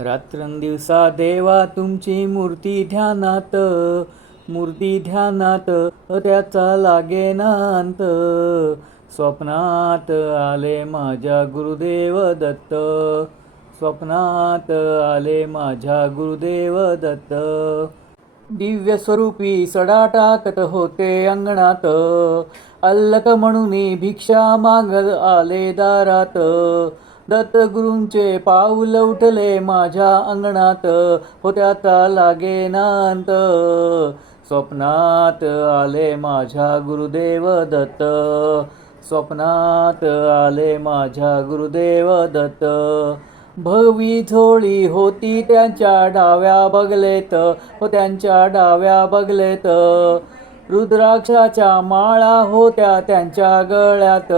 रात्रंदिवसा देवा तुमची मूर्ती ध्यानात त्याचा लागेना अंत. स्वप्नात आले माझ्या गुरुदेव दत्त, स्वप्नात आले माझ्या गुरुदेव दत्त. दिव्य स्वरूपी सडा टाकत होते अंगणात, अल्लक म्हणून भिक्षा मागत आले दारात. दत्तगुरूंचे पाऊल उठले माझ्या अंगणात, हो त्याचा लागेना अंत. स्वप्नात आले माझ्या गुरुदेव दत्त, स्वप्नात आले माझ्या गुरुदेव दत्त. भगवी झोळी होती त्यांच्या डाव्या बगलेत, हो त्यांच्या डाव्या बगलेत. रुद्राक्षाच्या माळा होत्या त्यांच्या गळ्यात,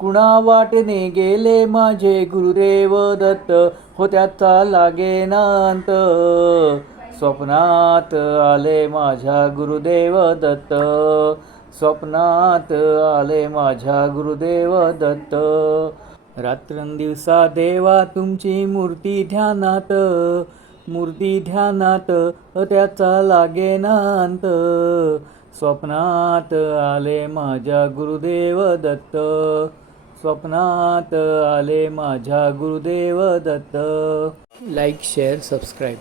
कुणा वाटेने गेले माझे गुरुदेव दत्त, हो त्याचा लागेना अंत. स्वप्नात आले माझ्या गुरुदेव दत्त, स्वप्नात आले माझ्या गुरुदेव दत्त. रात्रंदिवसा देवा तुमची मूर्ती ध्यानात त्याचा लागेना अंत. स्वप्नात आले माझ्या गुरुदेव दत्त, स्वप्नात आले माझ्या Gurudev Datta. Like, share, subscribe.